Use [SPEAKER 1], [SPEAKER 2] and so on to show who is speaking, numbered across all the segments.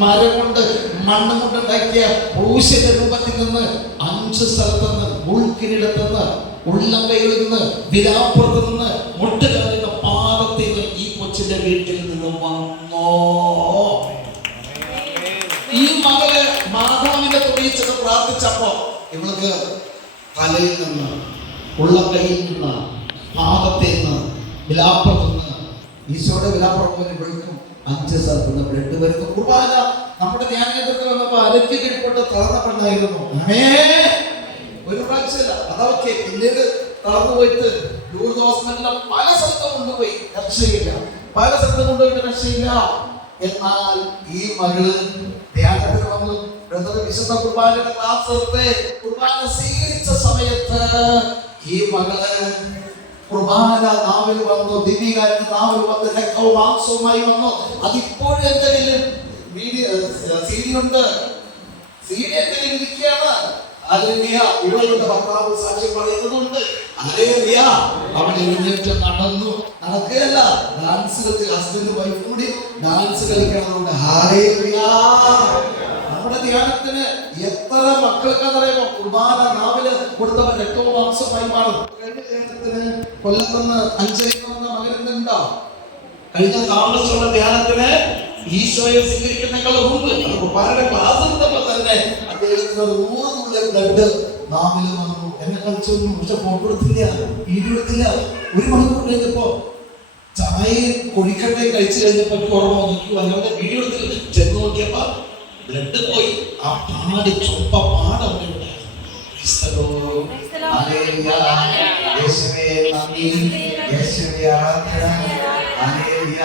[SPEAKER 1] മരം കൊണ്ട് മണ്ണ് കൊണ്ട് ഉണ്ടാക്കിയ പൂശിന്റെ രൂപത്തിൽ നിന്ന് അഞ്ച് സ്ഥലത്ത് നിന്ന് മുൾക്കിരീടത്ത് നിന്ന് കൈകളിൽ നിന്ന് മുട്ടുകാലിന്റെ പാദത്തിൽ നിന്ന് ഈ കൊച്ചിന്റെ വീട്ടിൽ നിന്ന് വന്നോ? ഈ മകൾ മാതാവിന്റെ തുണിയിൽ ചെന്ന് പ്രാർത്ഥിച്ചപ്പോ ഇവൾക്ക് തലയിൽ നിന്ന് ഉള്ളം കൈയിൽ നിന്ന് പാദത്തിൽ നിന്ന് വിലാപ്പുറത്ത് നിന്ന് ഈശോയുടെ വിലാപ്പുറം പോലെ വിളിക്കും അഞ്ച് സ്ഥലത്ത് നിന്ന്. ബ്ലഡ് വരുന്നു കുർബാന നമ്മുടെ ധ്യാനകേന്ദ്രത്തിൽ വന്നപ്പോ അരക്ക് കീഴ്പ്പെട്ട് തളർന്ന പെണ്ണായിരുന്നു. ഒരു പ്രാവശ്യമല്ല അതൊക്കെ പിന്നീട് തളർന്നു പോയിട്ട് ലൂർദ് ഹോസ്പിറ്റലിലെ പല സ്ഥലത്തും കൊണ്ടുപോയി രക്ഷയില്ല. പല സ്ഥലത്തും കൊണ്ടുപോയിട്ട് രക്ഷയില്ല. എന്നാൽ ഈ മകൾ ധ്യാനത്തിന് വന്നു. ബ്രദർ വിശുദ്ധ കുർബാനയുടെ ക്ലാസ് കുർബാന സ്വീകരിച്ച സമയത്ത് ഈ മകൾ കുർബാന നാവിൽ വന്നു ദിവ്യകാരന്റെ നാവിൽ വന്ന് രക്തവും മാംസവുമായി വന്നു. അതിപ്പോഴും എന്തെങ്കിലും വീഡിയോ സീഡി ഉണ്ട് സീഡി എന്തെങ്കിലും ഇരിക്കുകയാണ് ഹല്ലേലൂയ. ഇവളുടെ ഭർത്താവ് സാക്ഷ്യം പറയുന്നതുണ്ട് അവൻ എഴുന്നേറ്റ് നടന്നു. നടക്കുകയല്ല ഡാൻസ് കളിച്ച് ഹസ്ബൻഡ് കൂടി ഡാൻസ് ഹല്ലേലൂയ. നമ്മുടെ ധ്യാനത്തിന് എത്ര മക്കൾക്കാണെന്നറിയാമോ കുർബാന നാവിൽ കൊടുത്തവൻ രക്തവും മാംസമായി മാറും. കഴിഞ്ഞ ധ്യാനത്തിന് കൊല്ലത്തുനിന്ന് അഞ്ചരയ്ക്ക് വന്ന മകനെന്തുണ്ടോ കഴിഞ്ഞ താമസമുള്ള ധ്യാനത്തിന് ഈശോയെ മുമ്പ് അത് കുർബാനയുടെ ക്ലാസ് എടുത്തപ്പോ തന്നെ. അദ്ദേഹത്തിന്റെ തുള്ളി ബ്ലഡ് നാവിൽ വന്നു. എന്നെ കളിച്ചൊന്നും പക്ഷെ ഫോട്ടോ എടുത്തില്ല വീഡിയോ എടുത്തില്ല. ഒരു മണിക്കൂർ കഴിഞ്ഞപ്പോ ചായ കൊടിക്കട്ടെ കഴിച്ചു കഴിഞ്ഞപ്പോ ഓർമ്മ വന്നു. എനിക്ക് വീഡിയോ എടുത്തില്ല. ചെന്ന് നോക്കിയപ്പോ ബ്ലഡ് പോയി. ആ പാട് ചുപ്പ പാട് അവിടെ ഉണ്ടായിരുന്നു. യേശുവേ നന്ദി. യേശുവേ ആരാധന. വലിയ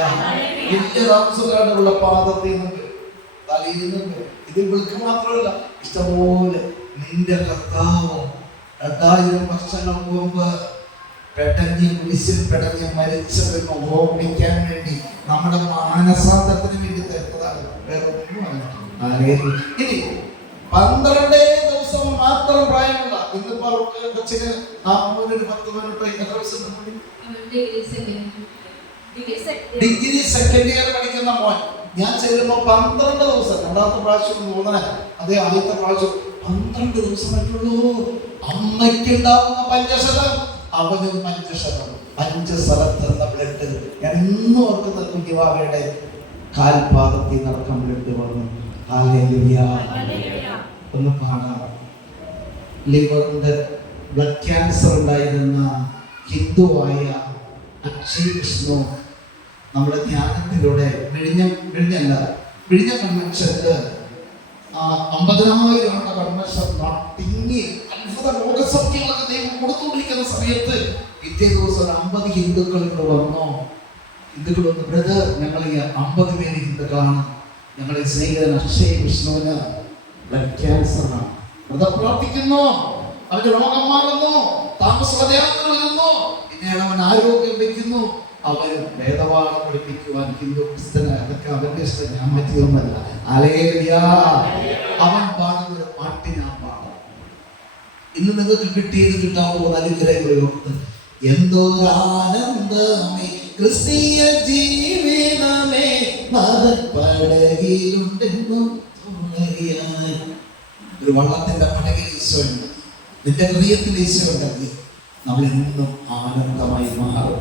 [SPEAKER 1] താമസക്കാരുടെ പാദത്തിൽ നിന്നൊക്കെ തലയിൽ നിന്നൊക്കെ ഇത് വിളിക്ക് മാത്രമല്ല ഇഷ്ടംപോലെ നിന്റെ കർത്താവ് രണ്ടായിരം വർഷങ്ങൾ മുമ്പ് പെടഞ്ഞ് കുരിശിൽ പെടഞ്ഞ് മരിച്ചതെന്ന് ഓർമ്മിക്കാൻ വേണ്ടി നമ്മുടെ മാനസാന്തരത്തിന് വേണ്ടി തരുന്നതാണ്. വേറെ ഒന്നും. ഇനി പന്ത്രണ്ടേ ദിവസം മാത്രം പ്രായമുള്ള ഇന്നിപ്പോ അവർക്ക് കൊച്ചിന് നാമൂലൊരു പത്ത് പതിനെട്ട് എത്ര വയസ്സുണ്ട്? ഡിഗ്രി സെക്കൻഡ് ഇയർ പഠിക്കുന്ന മോൻ. ഞാൻ ചെല്ലുമ്പോ പന്ത്രണ്ട് ദിവസം രണ്ടാമത്തെ പ്രാവശ്യം തോന്നണ അതേ ആദ്യത്തെ പ്രാവശ്യം പന്ത്രണ്ട് ദിവസമായിട്ടുള്ളൂ. അമ്മയ്ക്ക് ഉണ്ടാവുന്ന പഞ്ചശതം അവനും പഞ്ചശതം അഞ്ച് സ്ഥലത്തുള്ള ബ്ലഡ് ഞാൻ ഇന്നും ഓർക്കുന്ന കുഞ്ഞുവാവയുടെ കാൽപാദത്തിൽ നടക്കാൻ ബ്ലഡ് വന്നു. ഒന്ന് പാടാം ലിവറിന്റെ ബ്ലഡ് ക്യാൻസർ ഉണ്ടായിരുന്ന ഹിന്ദുവായ അക്ഷയ് വിഷ്ണു നമ്മുടെ ധ്യാനത്തിലൂടെ വിഴിഞ്ഞ വിഴിഞ്ഞല്ല വിഴിഞ്ഞ കൺവെൻഷനിൽ അമ്പതിനായിരം കൺവെൻഷൻ തിങ്ങി അത്ഭുത രോഗസൗഖ്യങ്ങളൊക്കെ ദൈവം കൊടുത്തുകൊണ്ടിരിക്കുന്ന സമയത്ത് പിറ്റേ ദിവസം അമ്പത് ഹിന്ദുക്കൾ ഇവിടെ വന്നു. ഹിന്ദുക്കൾ വന്ന് ബ്രദർ ഞങ്ങൾ ഈ അമ്പത് പേര് ഹിന്ദുക്കളാണ്. ഞങ്ങളെ സ്നേഹിതൻ അക്ഷയ വിഷ്ണുവിന് ബ്ലഡ് ക്യാൻസറാണ്. പ്രാർത്ഥിക്കുന്നു രോഗം മാറുന്നു. താമസവധയാത്ര വരുന്നു പിന്നീട് അവൻ ആരോഗ്യം വെക്കുന്നു അവന് വേദപാഠം പഠിപ്പിക്കുവാൻ ഹിന്ദു ക്രിസ്തന അതൊക്കെ അവന്റെ ഇഷ്ടം ഞാൻ അവൻ പാടുന്ന ഒരു പാട്ട് ഞാൻ പാടാം. ഇന്ന് നിങ്ങൾക്ക് കിട്ടിയത് കിട്ടാവുന്ന അനുഗ്രഹങ്ങളോട് എന്തോ ആനന്ദമേ ക്രിസ്തീയ ജീവിതമേ മതപ്പടകിലുണ്ടെന്നും ഒരു വള്ളത്തിന്റെ പടകിൽ നിന്റെ ഹൃദയത്തിൽ ഈശോ ഉണ്ടെങ്കിൽ നമ്മൾ എന്നും ആനന്ദമായി മാറും.